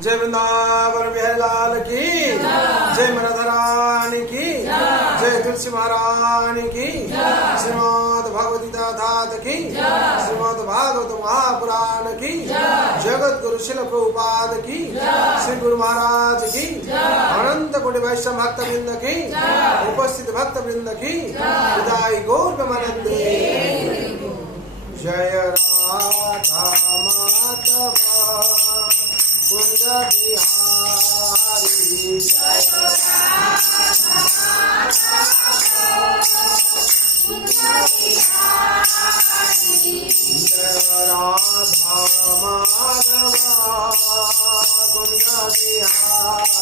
जय वृंदावन बिहारी लाल की जय मनधरानी की जय तुलसी महारानी की श्रीमद् भगवती ठाकुर की श्रीमद् भागवत महापुराण की जगत गुरु शिल प्रभुपाद की श्री गुरु महाराज की अनंत कोटि वैष्णव भक्त वृंद की उपस्थित भक्त वृंद की विदाई गौर मनंदे। जय राधा माधव कुंज बिहारी जय राधा माधव कुंज बिहारी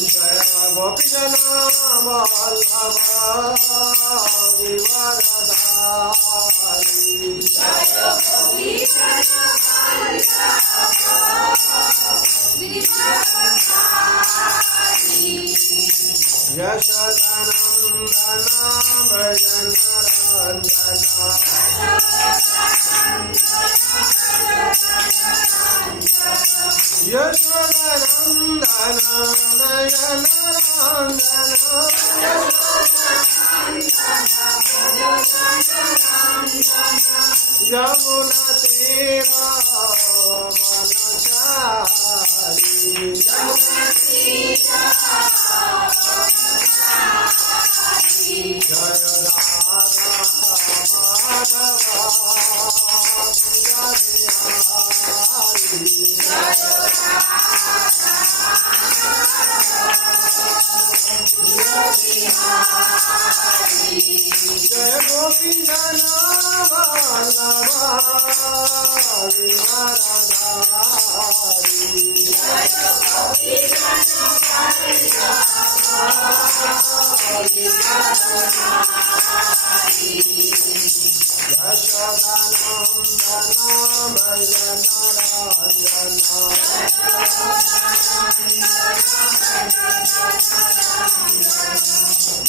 जय गोपी जना वल्लभ गिरिवरधारी जय गोपी जना यशोदानंदन भजन रंजना यशोदानंदन नयन यमुना तेरा मनचारी जय राधा माधव जय गोपी जना वल्लभ गिरिवरधारी यशोदानंदन भजन रंजना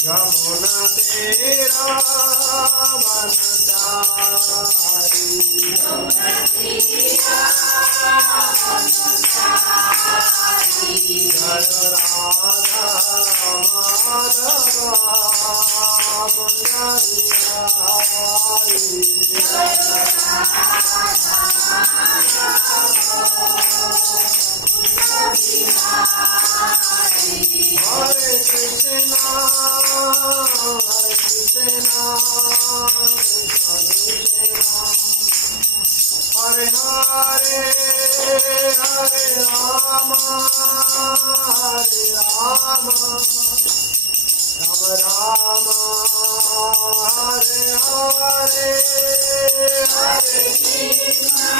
यमुना तेरा मनचारी जय राधा माधव कुंज बिहारी हरे Krishna Krishna Krishna Hare Hare Hare Ram Ram Ram Hare Hare Hare Krishna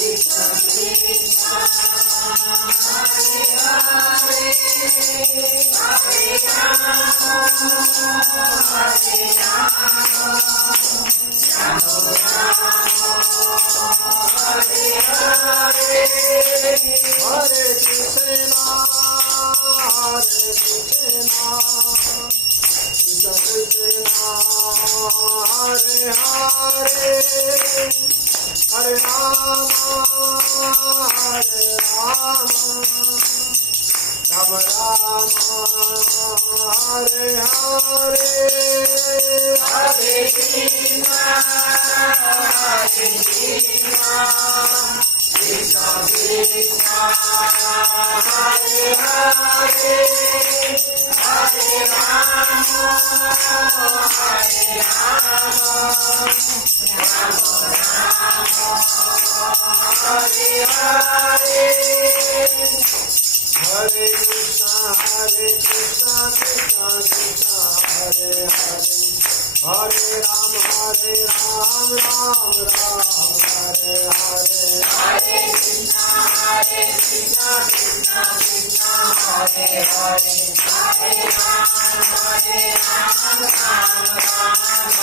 Krishna Krishna Hare Hare Hare Ram Hare Hare Hare Krishna Krishna Krishna Hare Hare Hare Ram Ram Ram Hare Hare Hare Krishna Krishna Krishna Hare Hare Hare Ram Hare Hare Hare Krishna Krishna Krishna Hare Hare Hare Ram Ram Ram Hare Hare Hare Krishna Krishna Krishna Hare Hare Hare Ram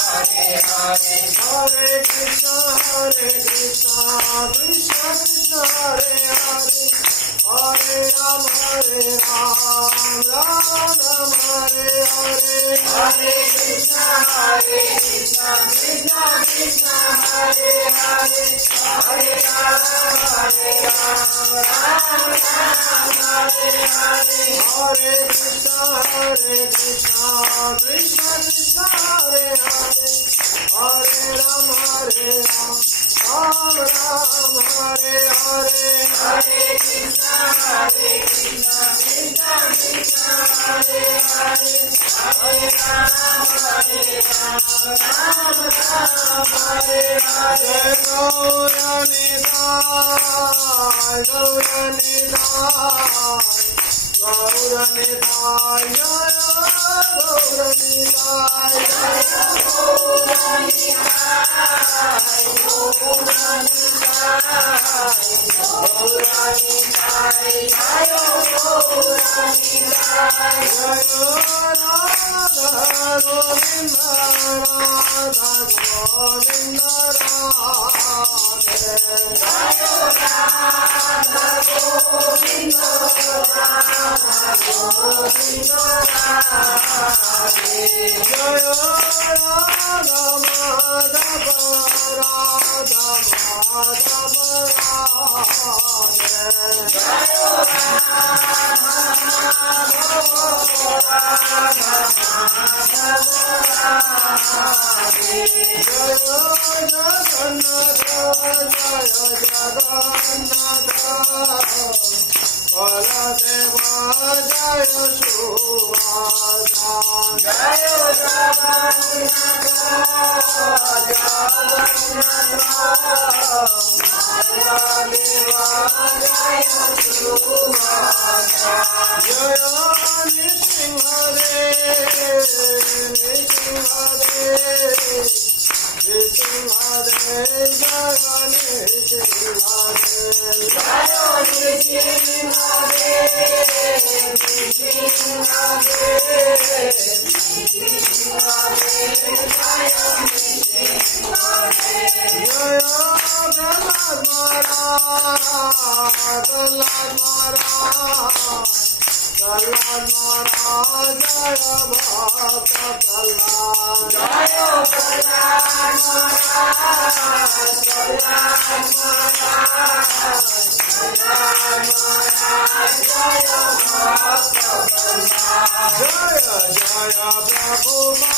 Hare Hare Hare Krishna Krishna Krishna Hare Hare Hare Ram Ram Hare Krishna, Krishna Krishna, Hare Hare, Hare Rama, Rama Rama, Hare Hare. Hare Krishna, Krishna Krishna, Hare Hare, Hare Rama, Rama Rama, Hare Hare. Hare Krishna, Krishna Krishna, Hare Hare, Hare Rama, Rama Rama, Hare Hare. Gaura Nidai, Gaura Nidai, Jaya Gaura Nidai, Jaya Gaura Nidai, Gaura Nidai, Gaura Nidai, Jaya Gaura Nidai, Jaya Radha Govinda, Radha Govinda Radhe, Jaya Radha Govinda, Radha Govinda Radhe, Jaya Radha Madhava, Radha Madhava Radhe, Jaya Radha Madhava, Radha Madhava Radhe, Jaya Jagannath, Jaya Jagannath, Baladeva, Jaya Subhadra, Jaya Jagannath, Baladeva, Jaya Subhadra, Jaya Nrsimhadev, Nrsimhadev, Nrsimhadev, Jaya Nrsimhadev, Jaya Nrsimhadev, Nrsimhadev, Jaya Nrsimhadev, Jaya Prahlad Maharaj, Prahlad Maharaj, Prahlad Maharaj, Jaya Bhakta Prahlad, Jaya Prahlad Maharaj, Prahlad Maharaj, Prahlad Maharaj, Jaya Bhakta Prahlad, Jaya Jaya Prabhupada,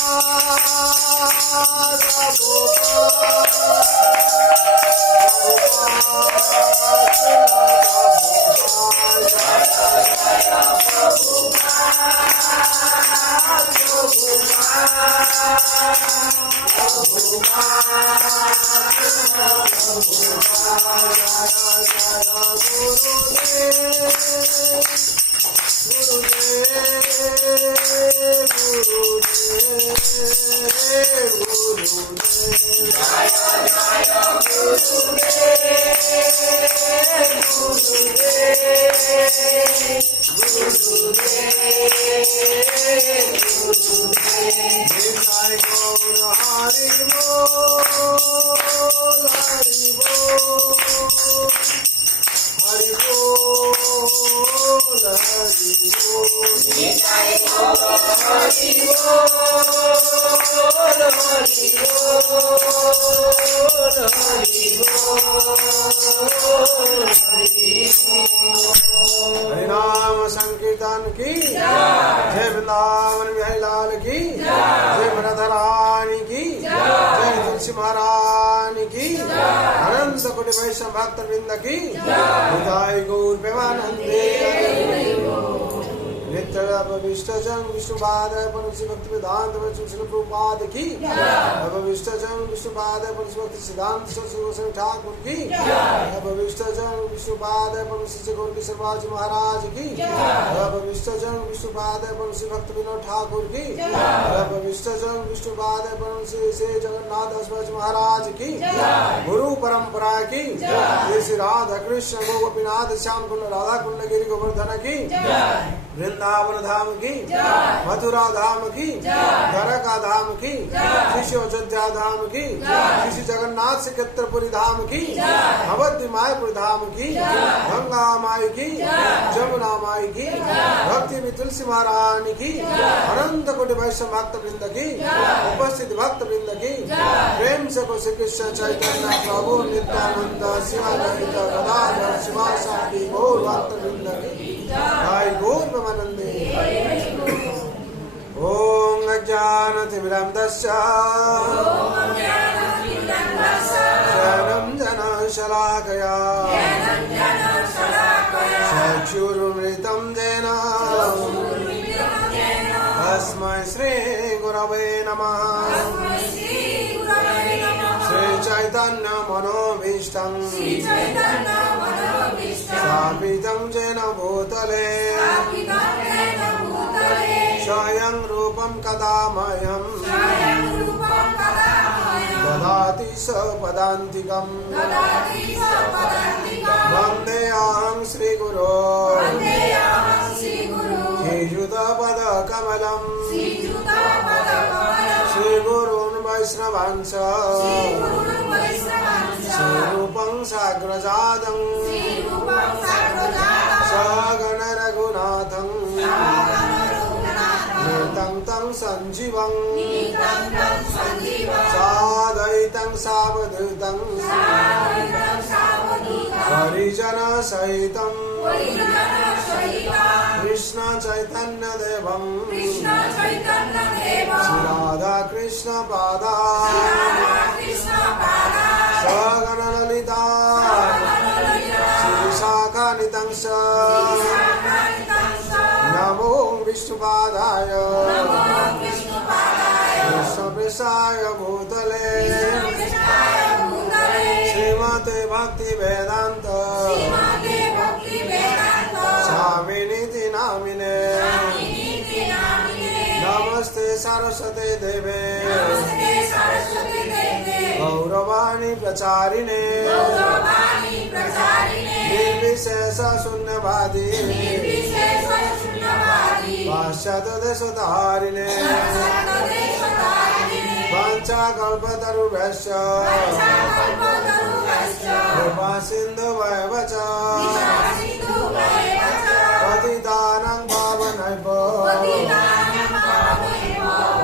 हरिनाम संकीर्तन की जय, वृंदावन बिहारी लाल की जय, राधा रानी की जय, तुलसी महारानी की, अनंत कोटि वैष्णव भक्त वृंद की जय, गौर प्रेमानंदे नित्य विष्टजन विष्णुपाद परमसी भक्ति वेदांत श्री प्रभुपाद की, विष्टजन विष्णुपाद परमसी भक्ति सिद्धांत श्री ठाकुर की, विष्टजन विष्णुपाद परमसी गौर किशोरबाजी महाराज की, विष्टजन विष्णुपाद परमसी भक्त विनोद ठाकुर की, विष्टजन विष्णुपाद परमसी से जगन्नाथ दासबाजी महाराज की, गुरु परंपरा की, श्री राधा कृष्ण गोपीनाथ श्याम कुंड राधा कुंड गिरी गोवर्धन की, वृंदावन धाम की, मथुरा धाम की, द्वारका धाम की, श्री अयोध्या धाम की, श्री जगन्नाथ श्रीक्षेत्रपुरी धाम की, अवधि मायपुर धाम की, गंगा माई की, जमुना माई की, भक्ति में तुलसी महारानी की, अनंत कोटि वैष्णव भक्त वृंद की, उपस्थित भक्त वृंद की, प्रेम से श्री कृष्ण चैतन्य प्रभु नित्यानंद शिवानंद गदाधर शिवासादि गौर भक्त वृंद की जय गौर प्रेमानंदे। ओम अज्ञानतिमिरन्धस्य ज्ञानञ्जनशलाकया चक्षुरुन्मिलितं येन तस्मै श्रीगुरवे नमः। श्रीचैतन्यमनोभीष्टं स्थापितं येन भूतले स्वयं रूपं कदा मह्यं ददाति स पदान्तिकम्। वन्देऽहं श्रीगुरो श्रीयुतपदकमलं श्रीगुरून् वैष्णवांश्च श्रीरूपं साग्रजातं सगण रघुनाथं नीतं तं सञ्जीवं साद्वैतं सावधूतं परिजनसहितं कृष्ण चैतन्य देवं श्रीराधा कृष्ण पादा सगण ललिता श्रीशाखानितं च नमो विष्णुपादाय कृष्णप्रेष्ठाय भूतले श्रीमते भक्ति वेदांत स्वामिनीति नामिने नमस्ते सरस्वते देवे गौरवाणी प्रचारिणे निर्विशेष शून्यवादी पाश्चात्य देशधारिणे वाञ्छाकल्पतरुभ्यश्च कृपा सिन्धुभ्येव च पतितानां पावनेभ्यो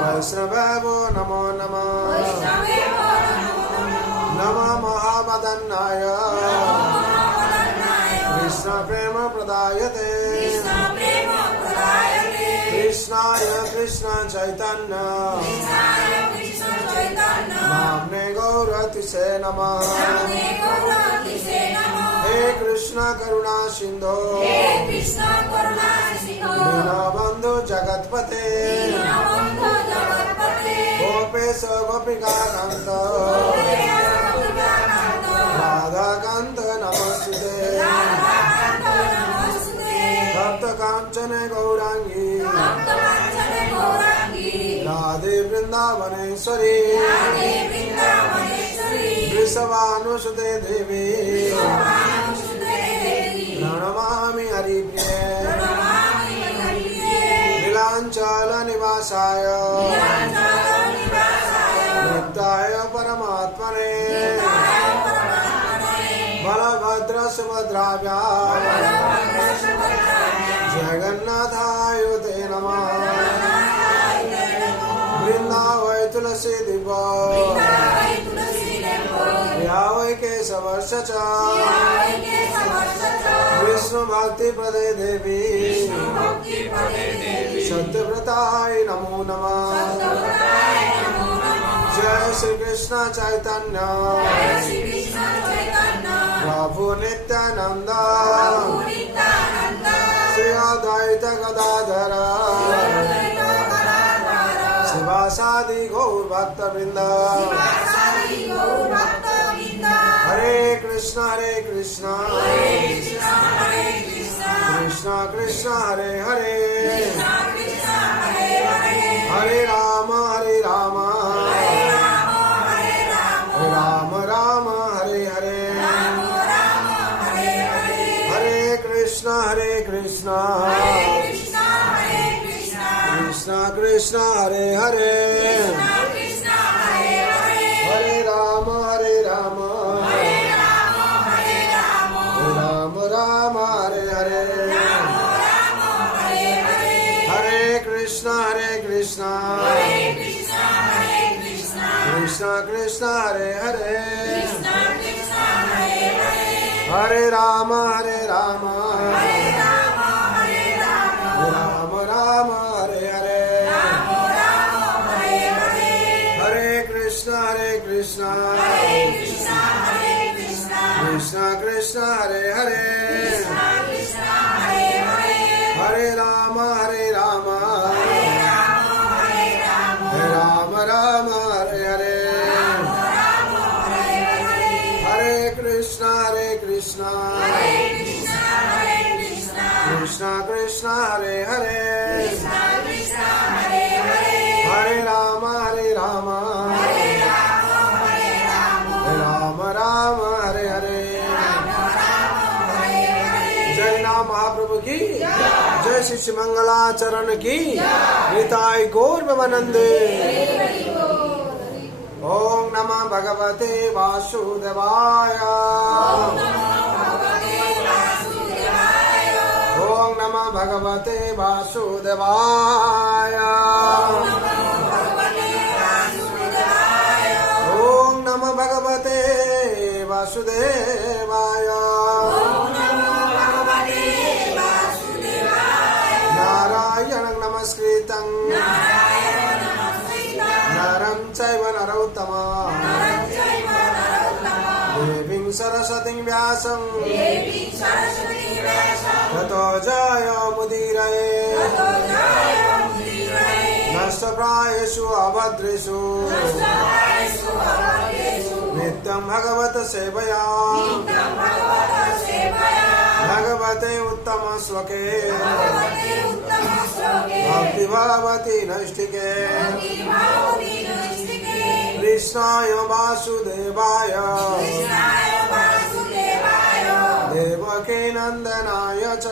वैष्णवेभ्यो नमो नमः। नमः महावदन्नाय कृष्ण प्रेम प्रदायते कृष्णाय कृष्ण चैतन्य नाम्ने गौरतिसे नमः। हे कृष्ण करुणा सिंधो दीनबंधु जगत्पते गोपेश गोपिका कांत राधा कांत नमस्ते भक्त कांचन गौरांगी राधे वृंदावनेश्वरी वृषभानुसुते देवी प्रणमामि हरिप्रिये नीलांचल निवासाय नित्याय परमात्मने बलभद्र सुभद्राभ्या जगन्नाथाय ते नमः। वृंदावै तुलसी दिव्य वै केशवर्ष च विष्णु भक्ति प्रदे देवी सत्यव्रताय नमो नमः। जय श्री कृष्ण चैतन्य प्रभु नित्यानंद श्री अद्वैत गदाधर शिवासादि गौर भक्त वृंद। हरे कृष्ण कृष्ण कृष्ण हरे हरे हरे राम राम राम हरे हरे। हरे कृष्ण कृष्णा कृष्णा हरे हरे हरे राम राम राम हरे हरे हरे कृष्णा कृष्णा कृष्णा हरे हरे हरे राम राम राम हरे हरे हरे कृष्णा कृष्णा कृष्णा हरे हरे हरे राम राम राम हरे हरे हरे कृष्णा कृष्णा कृष्णा हरे हरे हरे राम राम हरे हरे जय नाम महाप्रभु की जय शिष्य मंगलाचरण की निताय गौर प्रेमानंदे। ओम नमः भगवते वासुदेवाय ओम नमः भगवते वासुदेवाय ओम नमः भगवते वासुदेवाय नारायणं नमस्कृतं नरं चैव नरोत्तमं देवीं सरस्वतीं व्यासं ततो जयमुदीरये नष्टप्रायेषु अभद्रेषु नित्यं भगवत सेवया भगवते उत्तम श्लोके भक्ति भगवती नैष्ठिके कृष्णाय वासुदेवाय देवकी नंदनाय च